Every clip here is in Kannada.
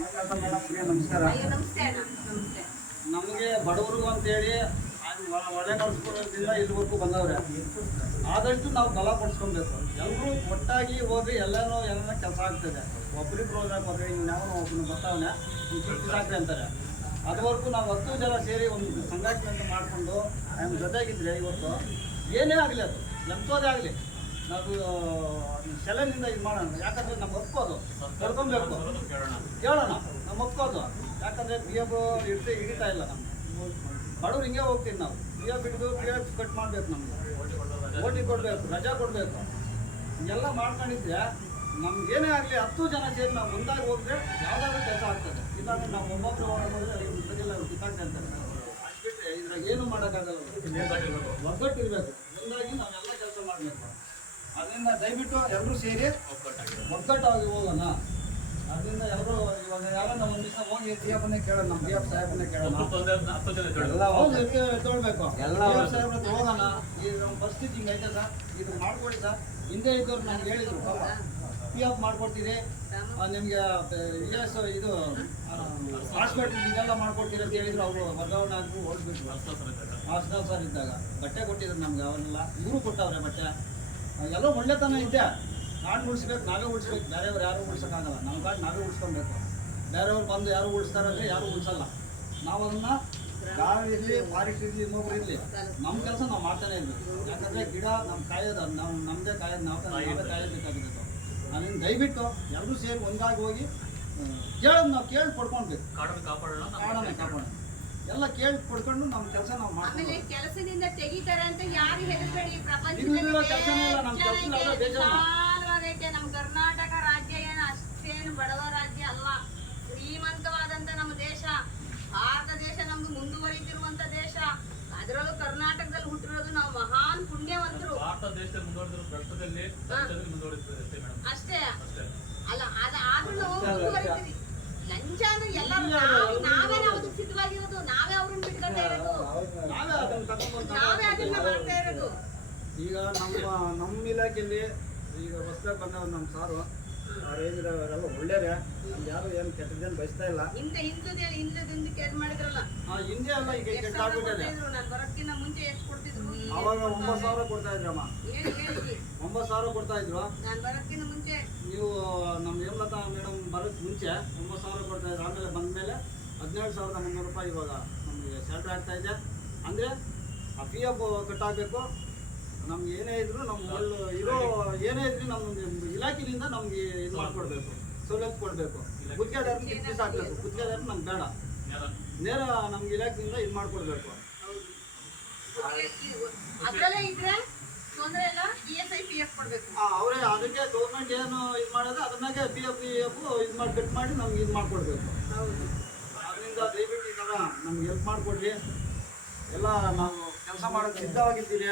ನಮಸ್ಕಾರ ನಮಗೆ ಬಡವರು ಅಂತೇಳಿ ಒಳ್ಳೆ ನಡ್ಸ್ಕೊಡೋದ್ರಿಂದ ಇಲ್ಲಿವರೆಗೂ ಬಂದವ್ರೆ. ಆದಷ್ಟು ನಾವು ಬಲ ಪಡಿಸ್ಕೊಬೇಕು ಎಲ್ಲರೂ ಒಟ್ಟಾಗಿ ಹೋಗಿ ಎಲ್ಲನೂ ಎಲ್ಲ ಕೆಲಸ ಆಗ್ತದೆ. ಒಬ್ರಿಬ್ರು ಹೋದಾಗ ಹೋದ್ರೆ ನಾವು ಒಬ್ಬನು ಬರ್ತಾವನೆ ಸಾಕ್ರಿ ಅಂತಾರೆ. ಅದುವರೆಗೂ ನಾವು ಹತ್ತು ಜನ ಸೇರಿ ಒಂದು ಸಂಘಟನೆ ಅಂತ ಮಾಡಿಕೊಂಡು ನಮ್ಮ ಜೊತೆಗಿದ್ರೆ ಇವತ್ತು ಏನೇ ಆಗಲಿ ಅದು. ಎಂಥೋದೇ ಆಗಲಿ. ನಾವು ಸೆಲೆನಿಂದ ಇದು ಮಾಡೋಣ. ಯಾಕಂದ್ರೆ ನಮ್ಗೆ ಒಪ್ಪೋದು ಕರ್ಕೊಬೇಕು ಕೇಳೋಣ ನಮ್ಮ ಒಪ್ಕೋದು ಯಾಕಂದ್ರೆ ಬಿ ಎಫ್ ಹಿಡ್ದು ಹಿಡಿತಾ ಇಲ್ಲ ನಮ್ಗೆ. ಬಡವ್ರು ಹಿಂಗೆ ಹೋಗ್ತೀವಿ ನಾವು. ಬಿ ಎಫ್ ಹಿಡಿದು ಬಿ ಕಟ್ ಮಾಡ್ಬೇಕು ನಮ್ಗೆ. ಓಟಿ ಕೊಡಬೇಕು, ರಜಾ ಕೊಡಬೇಕು. ಎಲ್ಲ ಮಾಡ್ಕೊಂಡಿದ್ರೆ ನಮ್ಗೆ ಏನೇ ಆಗಲಿ ಹತ್ತು ಜನ ಸೇರಿ ನಾವು ಒಂದಾಗಿ ಹೋದ್ರೆ ಯಾವುದಾದ್ರೂ ಕೆಲಸ ಆಗ್ತದೆ. ಇಲ್ಲಾಂದ್ರೆ ನಾವು ಒಬ್ಬೊಬ್ಬರು ಹೋಗೋದ್ರೆ ಇದೆಲ್ಲ ಕಿತ್ತಾಕ್ತೆ ಅಂತಾರೆ ಅಷ್ಟ್ಬಿಟ್ರೆ ಇದ್ರಾಗ ಏನು ಮಾಡೋಕ್ಕಾಗಲ್ಲ. ಒಗ್ಗಟ್ಟಿರ್ಬೇಕು ಒಂದಾಗಿ ನಾವೆಲ್ಲ ಕೆಲಸ ಮಾಡಬೇಕು. ಅದರಿಂದ ದಯವಿಟ್ಟು ಎಲ್ಲರೂ ಸೇರಿ ಒಗ್ಗಟ್ಟಾಗಿ ಹೋಗೋಣ. ಅದರಿಂದ ಎಲ್ಲರೂ ಇವಾಗ ಯಾರನ್ನ ಒಂದು ದಿವಸ ಹೋಗಿ ಡಿ ಎಫ್ನೇ ಕೇಳೋಣ ನಮ್ಮ ಡಿ ಎಫ್ ಸಾಹೇಬನ್ನೇ ಕೇಳೋಣ ಎಲ್ಲ ಹೌದು ತೊಳ್ಬೇಕು ಎಲ್ಲ ಸಾಹೇಬ್ರ ಹತ್ರ ಹೋಗೋಣ. ಈಗ ನಮ್ಮ ಪರಿಸ್ಥಿತಿ ಹಿಂಗೈತೆ ಸರ್. ಇದು ಸರ್. ಹಿಂದೆ ಇದ್ದವ್ರು ನಮ್ಗೆ ಹೇಳಿದ್ರು ಪಿ ಎಫ್ ಮಾಡ್ಕೊಡ್ತೀರಿ. ನಿಮ್ಗೆ ಎಸ್ ಇದು ಹಾಸ್ಪಿಟಲ್ ಇದೆಲ್ಲ ಮಾಡ್ಕೊಡ್ತೀರಿ ಅಂತ ಹೇಳಿದ್ರು ಅವರು ವರ್ಗಾವಣೆ ಆಗಿ ಹೊರಡ್ಬಿಟ್ರು ಹಾಸ್ಟೆಲ್ ಸರ್ ಇದ್ದಾಗ. ಬಟ್ಟೆ ಕೊಟ್ಟಿದ್ರು ನಮ್ಗೆ ಅವನ್ನೆಲ್ಲ. ಇವರು ಕೊಟ್ಟವ್ರೆ ಬಟ್ಟೆ. ಎಲ್ಲ ಒಳ್ಳೆತನ ಇದೆ. ನಾಡು ಉಳಿಸ್ಬೇಕು ನಾವೇ ಉಳಿಸ್ಬೇಕು. ಬೇರೆಯವ್ರು ಯಾರೂ ಉಳ್ಸೋಕ್ಕಾಗಲ್ಲ. ನಮ್ಮ ಕಾಡು ನಾವೇ ಉಳಿಸ್ಕೊಬೇಕು. ಬೇರೆಯವ್ರು ಬಂದು ಯಾರು ಉಳಿಸ್ತಾರಂದ್ರೆ ಯಾರು ಉಳಿಸಲ್ಲ. ನಾವು ಅದನ್ನ ಕಾಡು ಇರಲಿ ಫಾರೆಸ್ಟ್ ಇರಲಿ ಇನ್ನೊಬ್ರು ಇರಲಿ ನಮ್ಮ ಕೆಲಸ ನಾವು ಮಾಡ್ತಾನೆ ಇರ್ಬೇಕು. ಯಾಕಂದ್ರೆ ಗಿಡ ನಮ್ಮ ಕಾಯೋದು ನಾವು ನಮ್ಮದೇ ಕಾಯೋದು ನಾವು ನಾವೇ ಕಾಯಬೇಕಾಗಿರೋದು ಅದನ್ನು ದಯವಿಟ್ಟು ಎಲ್ಲರೂ ಸೇರಿ ಒಂದಾಗಿ ಹೋಗಿ ಕೇಳೋದು ನಾವು ಕೇಳಿ ಪಡ್ಕೊಳ್ಬೇಕು. ಕಾಡನ್ನು ಕಾಪಾಡೋಣ ಕಾಡನ್ನು ಕಾಪಾಡೋಣ. ಕಾಪಾಡ ಎಲ್ಲ ಕೇಳಿ ಪಡ್ಕೊಂಡು ನಮ್ಮ ಕೆಲಸ ನಾವು ಮಾಡ್ತೀವಿ ಕೆಲಸದಿಂದ ತೆಗಿತಾರೆ ಅಂತ ಯಾರು ಹೆದರ್ಬೇಡಿ ಪ್ರಪಂಚದಲ್ಲಿ ಇಲ್ಲ, ಬೇಜಾರು. ಬಡವ ರಾಜ್ಯ ಅಲ್ಲ ಶ್ರೀಮಂತವಾದಂತ ನಮ್ಮ ದೇಶ ಭಾರತ ದೇಶ ನಮ್ದು ಮುಂದುವರಿತಿರುವಂತ ದೇಶ. ಅದರಲ್ಲೂ ಕರ್ನಾಟಕದಲ್ಲಿ ಹುಟ್ಟಿರೋದು ನಾವು ಮಹಾನ್ ಪುಣ್ಯವಂತರು. ಅಷ್ಟೇ ಅಲ್ಲ ಅದ ಆದ್ರೂ ನಾವು ಮುಂದುವರಿತೀವಿ. ಲಂಚ ಅಂದ್ರೆ ಎಲ್ಲರೂ ನಾವು ನಾವೇ ನಾವು ಸಿದ್ಧವಾಗಿರೋದು ನಾವೇ ಅವ್ರನ್ನ ಬಿಟ್ಕೊಳ್ತಾ ಇರೋದು. ನಾವೇ ಅದನ್ನ ತಗೊಂಡ್ಬಂದು ನಾವೇ ಅದನ್ನ ಮಾಡ್ತಾ ಇರೋದು. ಈಗ ನಮ್ಮ ನಮ್ಮ ಇಲಾಖೆಯಲ್ಲಿ ಈಗ ಹೊಸದಾಗಿ ಬಂದವರು ನಮ್ಮ ಸಾರು. ಅವರೆಲ್ಲ ಒಳ್ಳೆಯವ್ರೆ ನಮ್ಗೆ ಯಾರು ಏನು ಕೆಟ್ಟದೇನು ಬಯಸ್ತಾ ಇಲ್ಲ. ಹಿಂದೆ ಹಿಂದದ ಹಿಂದದಿಂದ ಕೆಲ್ ಮಾಡಿದ್ರಲ್ಲ. ಆ, ಹಿಂದೆ ಅಲ್ಲ ಈಗ ಕೆಟ್ಟ ಆಗ್ಬಿಟ್ಟಿದೆ. ನಾನು ಬರೋಕ್ಕಿಂತ ಮುಂಚೆ ಎಷ್ಟು ಕೊಡ್ತಿದ್ರು? ಈಗ ಅವಾಗ ಒಂಬತ್ತು ಸಾವಿರ ಕೊಡ್ತಾ ಇದ್ರಮ್ಮ. ಹೇಳಿ ಹೇಳಿ. ಒಂಬತ್ತು ಸಾವಿರ ಕೊಡ್ತಾ ಇದ್ರು. ನಾನು ಬರೋಕ್ಕಿಂತ ಮುಂಚೆ. ನೀವು ನಮ್ಮ ಹೇಮಲತಾ ಮೇಡಮ್ ಬರೋಕ್ಕೆ ಮುಂಚೆ ಒಂಬತ್ತು ಸಾವಿರ ಕೊಡ್ತಾ ಇದ್ರು. ಆಮೇಲೆ ಬಂದಮೇಲೆ ಹದಿನೇಳು ಸಾವಿರದ ಮುನ್ನೂರು ರೂಪಾಯಿ ಇವಾಗ ನಮಗೆ ಸ್ಯಾಲ್ರಿ ಆಗ್ತಾ ಇದೆ. ಅಂದರೆ ಆ ಪಿ ಎಫ್ ಕಟ್ಟಾಗಬೇಕು ನಮ್ಗೆ ಏನೇ ಇದ್ರು ನಮ್ಮ ಇರೋ ಏನೇ ಇದ್ರಿ ನಮ್ಮ ಇಲಾಖೆಯಿಂದ ನಮ್ಗೆ ಇದು ಮಾಡ್ಕೊಡ್ಬೇಕು. ಸೌಲಭ್ಯ ಕೊಡಬೇಕು. ಗುತ್ತಿಗೆದಾರರಿಗೆ ಕಿಸ್ ಹಾಕ್ಬೇಕು ಗುತ್ತಿಗೆದಾರ ನಮ್ಗೆ ಬೇಡ. ನೇರ. ನಮ್ಗೆ ಇಲಾಖೆಯಿಂದ ಇದು ಮಾಡ್ಕೊಡ್ಬೇಕು. ಇ ಆ, ಅವರೇ ಅದಕ್ಕೆ ಗೌರ್ಮೆಂಟ್ ಏನು ಇದು ಮಾಡೋದು ಅದನ್ನಾಗೆ ಪಿ ಎಫ್ ಪಿ ಎಫ್ ಇದು ಮಾಡಿ ಕಟ್ ಮಾಡಿ ನಮ್ಗೆ ಇದು ಮಾಡ್ಕೊಡ್ಬೇಕು. ಅದರಿಂದ ದಯವಿಟ್ಟು ಈ ಥರ ನಮ್ಗೆ ಹೆಲ್ಪ್ ಮಾಡಿಕೊಡ್ರಿ. ಎಲ್ಲ ನಾವು ಕೆಲಸ ಮಾಡೋದು ಸಿದ್ಧವಾಗಿದ್ದೀರಿ.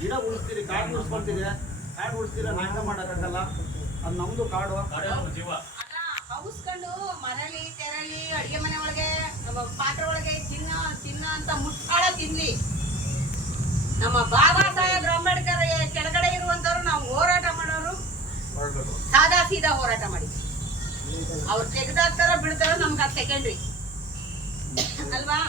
ಗಿಡ ಉಳಿಸ್ತೀರಿ, ಕಾಡು ಉಳಿಸ್ಕೊಳ್ತೀರಿ. ಕಾಡು ಉಳಿಸ್ತೀರ, ನಾಶ ಮಾಡೋಕ್ಕಾಗಲ್ಲ. ಅದು ನಮ್ಮದು ಕಾಡು. ಜೀವ ಹೌಸ್ಕೊಂಡು ಮರಳಿ, ತೆರಳಿ, ಅಡಿಗೆ ಮನೆ ಒಳಗೆ ಪಾತ್ರೆ ಒಳಗೆ ತಿನ್ನ ಚಿನ್ನ ಅಂತ ಮುಟ್ಟಾಳ ತಿನ್ಲಿ. ನಮ್ಮ ಬಾಬಾ ಸಾಹೇಬ್ ಅಂಬೇಡ್ಕರ್ ಕೆಳಗಡೆ ಇರುವಂತವ್ರು ನಾವು ಹೋರಾಟ ಮಾಡೋರು. ಸಾದಾ ಸೀದಾ ಹೋರಾಟ ಮಾಡಿ. ಅವ್ರು ತೆಗೆದಾಕ್ತಾರ ಬಿಡ್ತಾರೋ ನಮ್ಗೆ ಅದು ಸೆಕೆಂಡ್ರಿ ಅಲ್ವಾ?